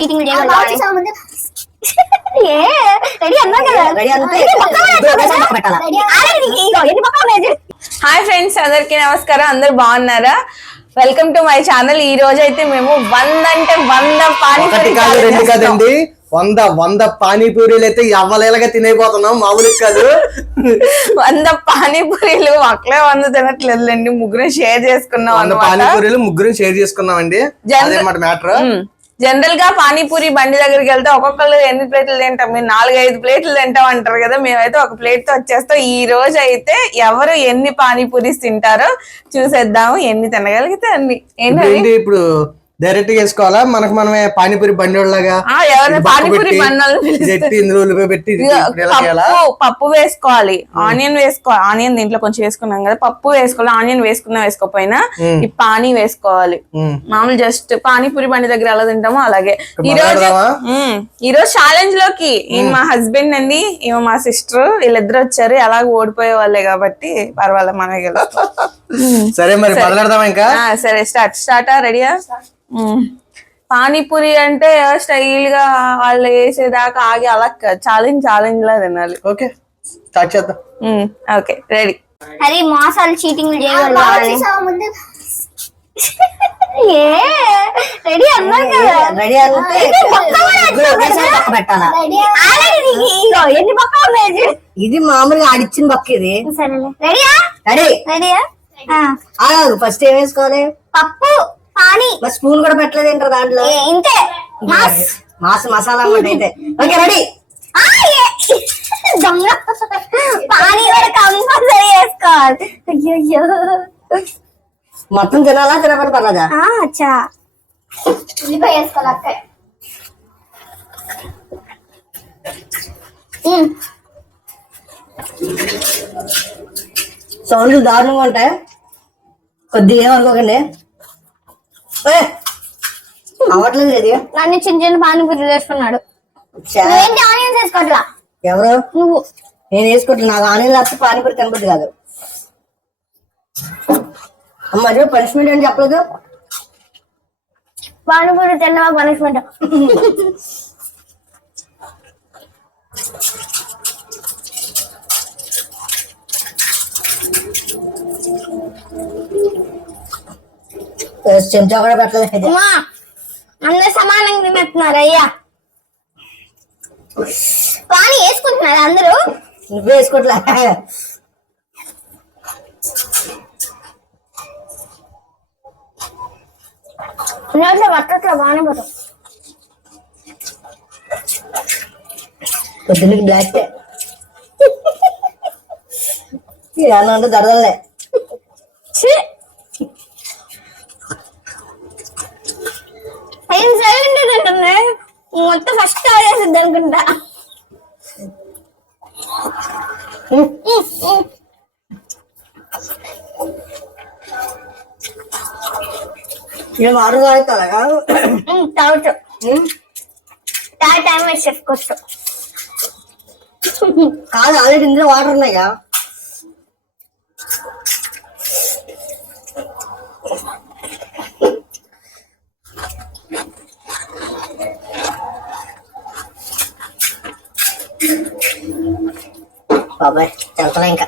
Hi friends, అందరికి నమస్కారం. అందరు బాగున్నారా? Welcome to my channel. ఈ రోజు అయితే మేము 100 అంటే 100 పానీపూరి కదండి. 100 పానీపూరీలు అయితే ఎవ్వలేలాగా తినేపోతున్నాం, మామూలు కాదు. 100 పానీపూరీలు ఒక్కలే 100 తినట్లేదులేండి, ముగ్గురు షేర్ చేసుకున్నాం. పానీపూరీలు ముగ్గురు షేర్ చేసుకున్నాం అండి. అదన్నమాట మ్యాటర్. జనరల్ గా పానీపూరి బండి దగ్గరికి వెళ్తే ఒక్కొక్కరు ఎన్ని ప్లేట్లు తింటాం, మీరు 4-5 ప్లేట్లు తింటాం అంటారు కదా. మేమైతే ఒక ప్లేట్ తో వచ్చేస్తాం. ఈ రోజు అయితే ఎవరు ఎన్ని పానీపూరీస్ తింటారో చూసేద్దాము, ఎన్ని తినగలిగితే అన్ని. ఏంటి ఇప్పుడు డైరెక్ట్ గా వేసుకోవాలా? మనకు మనమే పానీపూరి బండి లాగా పానీపూరి పెట్టి పప్పు వేసుకోవాలి, ఆనియన్ వేసుకోవాలి. ఆనియన్ దీంట్లో కొంచెం వేసుకున్నాం కదా, పప్పు వేసుకోవాలి. ఆనియన్ వేసుకోకపోయినా ఈ పానీ వేసుకోవాలి. మామూలు జస్ట్ పానీపూరి బండి దగ్గర ఎలా తింటామో అలాగే. ఈ రోజు ఛాలెంజ్ లోకి ఈయన మా హస్బెండ్ అండి, ఈమె మా సిస్టర్, వీళ్ళిద్దరు వచ్చారు. ఎలాగ ఓడిపోయే వాళ్ళే కాబట్టి పర్వాలేదు, మనమే గెలుస్తాం. సరే మరి మొదలెడదాం ఇంకా. సరే, స్టార్ట్. రెడీయా? పానీపూరి అంటే స్టైల్ గా వాళ్ళు వేసేదాకా ఆగి అలా ఛాలెంజ్ లా తినాలి. ఓకే, స్టార్ట్ చేద్దాం. Okay, ready. అది మోసాలు చీటింగ్ చేయగలరు. రెడీ అన్నారు కదా, ఎన్ని పక్క ఉన్నాయి? ఇది మామూలుగా ఆడిచ్చిన పక్క. ఇది రెడీయా? రెడీయా? ఫస్ట్ ఏం వేసుకోవాలి? పప్పు, పానీ. స్పూన్ కూడా పెట్టలేదు ఏంటారు దాంట్లో. ఇంతే, మాస్ మసాలా అన్నమాట. అయితే ఓకే, రెడీ. దొంగ పానీ కూడా కంపల్సరీ వేసుకోవాలి. అయ్యో, మొత్తం తినాలా తినపడి పర్లేదా? అచ్చా, ఉల్లిపాయ వేసుకోవాలి అక్క. సౌండ్లు దారుణంగా ఉంటాయి, కొద్దిగా ఏమనుకోకండి. అవ్వట్లేదు ఇది. నన్ను చిన్న పానీపూరి వేసుకున్నాడు. ఏంటి ఆనియన్స్ వేసుకోవట్లా? ఎవరు? నువ్వు. నేను వేసుకోవట్లేదు, నాకు ఆనియన్ లేకపోతే పానీపూరి తినబుద్ది కాదు. అమ్మ పనిష్మెంట్ అని చెప్పలేదు. పానీపూరి తిన్నవా పనిష్మెంట్? చెంచా కూడా పెట్టలేదు. అందరు సమానంగా తినేస్తున్నారు. అయ్యా, పానీ వేసుకుంటున్నారు అందరూ. నువ్వే వేసుకోవట్లే. నోట్లో పట్టట్లా, బాగానే పోతాం. పొద్దున్నకి బ్లాక్ అంటే దడదలే. మొత్తం ఫస్ట్ వేసిద్ది అనుకుంటా. ఏం వాటర్ తాగుతా తాగొచ్చు, టైం వేస్ట్ చేసుకోవచ్చు. కాదు, ఆల్రెడీ ఇందులో వాటర్ ఉన్నాయా? బాబాయ్ చెప్తా ఇంకా.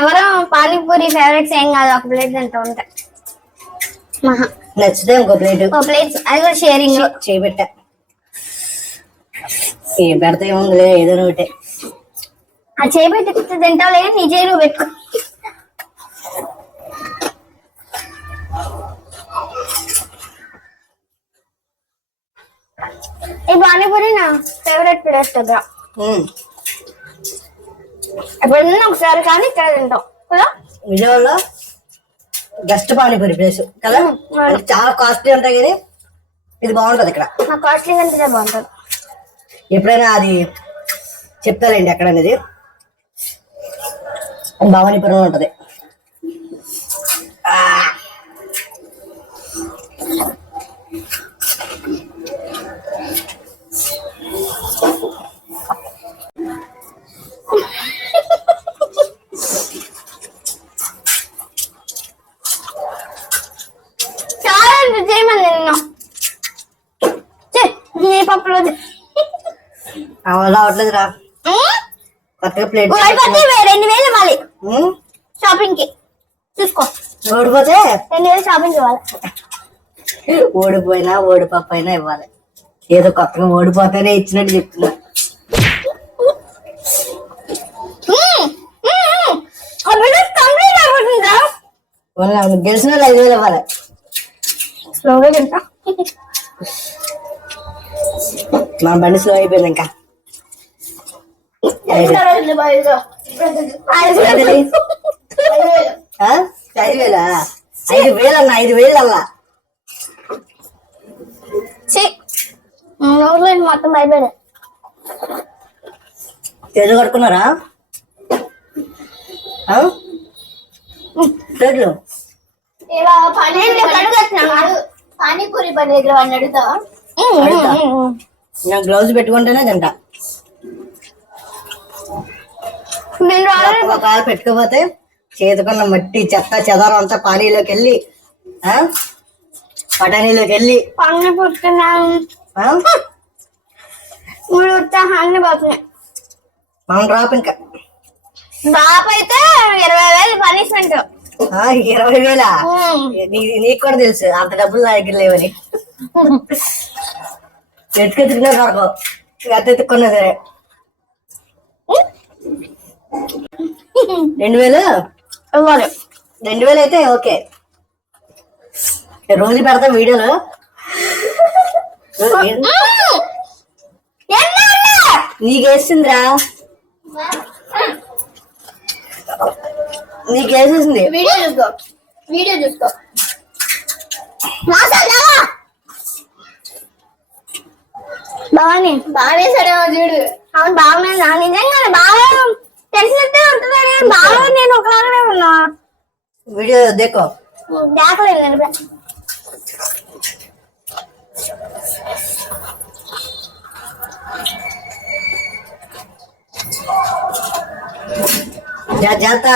ఎవరో పానీపూరి ఫేవరెట్స్ ఏం కాదు, ఒక ప్లేట్ తింటూ ఉంటాయి. నచ్చితే ఇంకో ప్లేట్, అది కూడా షేరింగ్ చేయబెట్టా. ఏం పెడతా ఏముందిలే, ఏదో ఒకటే. ఆ చేయబెట్టి తింటావు లేదు, నీ చేయి నువ్వు పెట్టుకో. ఈ పానీపూరి నా ఫేవరెట్ ప్లేస్ దగ్గర. ఎప్పుడన్నా ఒకసారి కానీ ఇక్కడ తింటాం కదా. విజయవాడలో బెస్ట్ పానీపూరి ప్లేస్ కదా. చాలా కాస్ట్లీ ఉంటాయి కానీ ఇది బాగుంటది ఇక్కడ. నా కాస్ట్లీ కంటే బాగుంటది. ఎప్పుడైనా అది చెప్తారండి ఎక్కడ అనేది. భవానీపురం ఉంటది. రావట్లేదు రా కొత్తగా ప్లేట్ ఓడిపోతే 2000 ఇవ్వాలి షాపింగ్ కి. చూసుకో, ఓడిపోతే 2000 షాపింగ్ ఇవ్వాలి. ఓడిపోయినా ఓడిపోయినా ఇవ్వాలి. ఏదో కొత్తగా ఓడిపోతేనే ఇచ్చినట్టు చెప్తున్నా. కంప్లీట్ అయిపోతుందా? గెలిచిన 5,000 ఇవ్వాలి. స్లోగా తింటా. మా బండి స్లో అయిపోయింది. ఇంకా 5,000 అన్న 5,000 అలా మొత్తం అయిపోయింది. చేతులు కడుక్కున్నారా? చేతులు పానీపూరి బండి దగ్గర వాడిని అడుగుతావా? నేను గ్లౌజ్ పెట్టుకుంటేనే తింటా. ఒకవేళ పెట్టుకోపోతే చేతుకున్న మట్టి చెత్త చెదారం అంతా పానీలోకి వెళ్ళి పటానీలోకి వెళ్ళి పానీపూరి పోతున్నాయి. మనం డ్రాప్ ఇంకా బాబు అయితే 20,000 పనిష్మెంట్. 20,000 నీకు కూడా తెలుసు అంత డబ్బులు నా దగ్గర లేవని. ఎత్తుకెత్తుకున్నా దొరకవు, ఎత్తుకున్నా సరే. 2,000 ఇవ్వాలి. 2,000 అయితే ఓకే. రోజు పెడతా వీడియోలు. నీకేసిందిరా, నీకేసేసింది. వీడియో చూసుకో. భవాని బాగా వేసాడేమో చూడు. అవును బాగున్నా, నిజంగా బాగా తెలిసినట్టే ఉంటుంది. బాగా నేను ఒకలాగానే ఉన్నా. వీడియో దేకో దాకలేదు నేను. జాత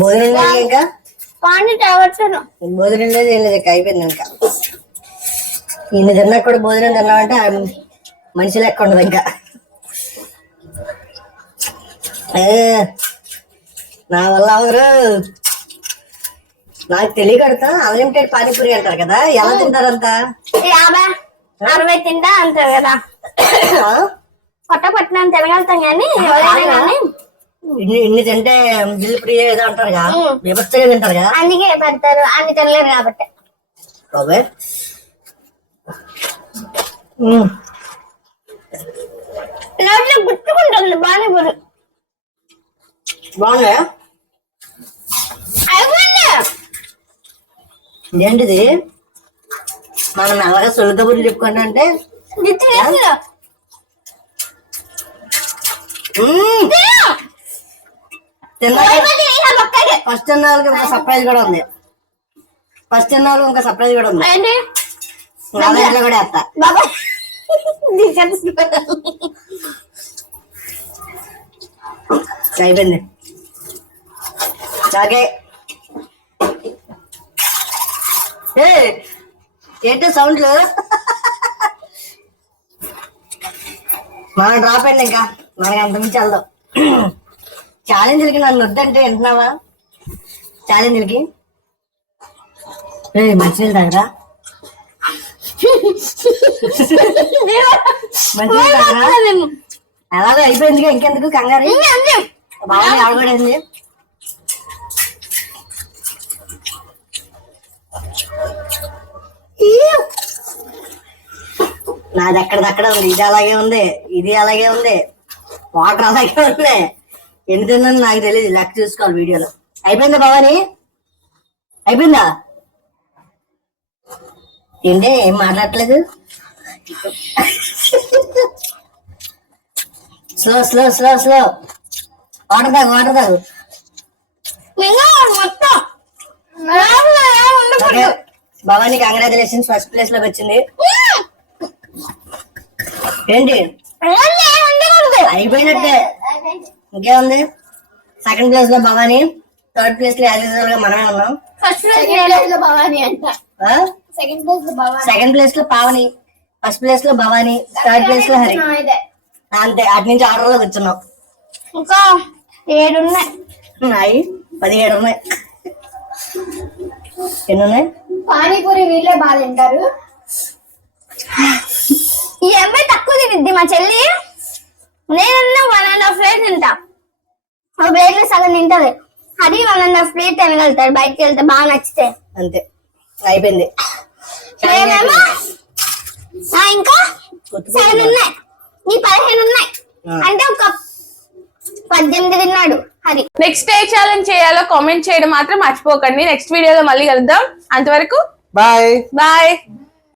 భోజనం లేదు ఇంకా. పానీ తాగొచ్చాను. భోజనం లేదు ఏం లేదు, ఇంకా అయిపోయింది. ఇంకా ఇన్ని తిన్నా కూడా భోజనం తిన్నామంటే మనిషి లెక్క ఉండదు. ఇంకా నా వల్ల ఎవరు నాకు తెలియకడతా అన్లిమిటెడ్ పానీపూరి అంటారు కదా, ఎలా తింటారంతా? 50-60 తింటా అంటారు కదా. పొట్ట పట్టిన తినగలుగుతాం కానీ ఇన్ని తింటే బిల్లు ఫ్రీ ఏదో అంటారు కదా, విభక్తిగా తింటారు కదా, అందుకే పెడతారు. అన్ని తినలేరు కాబట్టి. నోట్లో గుర్తుకుంటుంది పానీపూరి. బాగున్నాయా? ఏంటిది మనం అలాగా సొల్లు కబుర్లు చెప్పుకుంటా అంటే ఫస్ట్ తిన్న వాళ్ళకి ఇంకా సర్ప్రైజ్ కూడా ఉంది. ఫస్ట్ తిన్న వాళ్ళకి ఇంకా సర్ప్రైజ్ కూడా ఉంది. నా దగ్గర కూడా వేస్తా. అయిపోయింది. ఓకే ఏంటో సౌండ్లు. మనం డ్రాప్ అయింది. ఇంకా మనకి అంత మించి వెళ్దాం. ఛాలెంజ్లకి నన్ను వద్దంటే వింటున్నావా? ఛాలెంజ్లకి మంచినీళ్ళు తాగరా? మంచినీళ్ళు తాగరా? అలాగే అయిపోయింది. ఇంకెందుకు కంగారు? బాగా ఆడబడింది. నాది ఎక్కడదక్కడ ఉంది. ఇది అలాగే ఉంది, ఇది అలాగే ఉంది, వాటర్ అలాగే ఉంది. ఎన్ని తిన్నాను నాకు తెలియదు, లెక్క చూసుకోవాలి వీడియోలో. అయిపోయిందా భవాని? అయిపోయిందా? ఏంటి ఏం మాట్లాడట్లేదు? Slow slow slow slow. Water తాగు, వాటర్ తాగు. భవాని కంగ్రాచులేషన్స్, ఫస్ట్ ప్లేస్ లోకి వచ్చింది. ఏంటి అయిపోయినట్టే, ఇంకేముంది? సెకండ్ ప్లేస్ లో భవాని, థర్డ్ ప్లేస్ లో యాజ్ యూజువల్ గా మనమే ఉన్నాం. ఫస్ట్ ప్లేస్ లో భవాని అంట, సెకండ్ ప్లేస్ లో పావని, ఫస్ట్ ప్లేస్ లో భవానీ, థర్డ్ ప్లేస్ లో హరి. అంతే, అటు నుంచి ఆర్డర్ లో కూర్చున్నాం. ఇంకా 7 ఉన్నాయి. ఉన్నాయి 17 ఉన్నాయి. ఎన్ని ఉన్నాయి? పానీపూరి వీళ్ళే బాగా తింటారు. ఈ అమ్మాయి తక్కువ తినిద్ది మా చెల్లి. నేనన్నా 1.5 ప్లేట్ తింటా. ఒక ప్లేట్ లో సగం తింటది. అది 1.5 ప్లేట్ తినగలుగుతాడు బయటకి వెళ్తే బాగా నచ్చితే. అంతే, అయిపోయింది. మేమేమో ఇంకా 7 ఉన్నాయి. ఈ 15 ఉన్నాయి. అంటే ఒక 18 తిన్నాడు హరి. నెక్స్ట్ ఏ ఛాలెంజ్ చేయాలో కామెంట్ చేయడం మాత్రం మర్చిపోకండి. నెక్స్ట్ వీడియోలో మళ్ళీ కలుద్దాం. అంతవరకు బాయ్. బాయ్.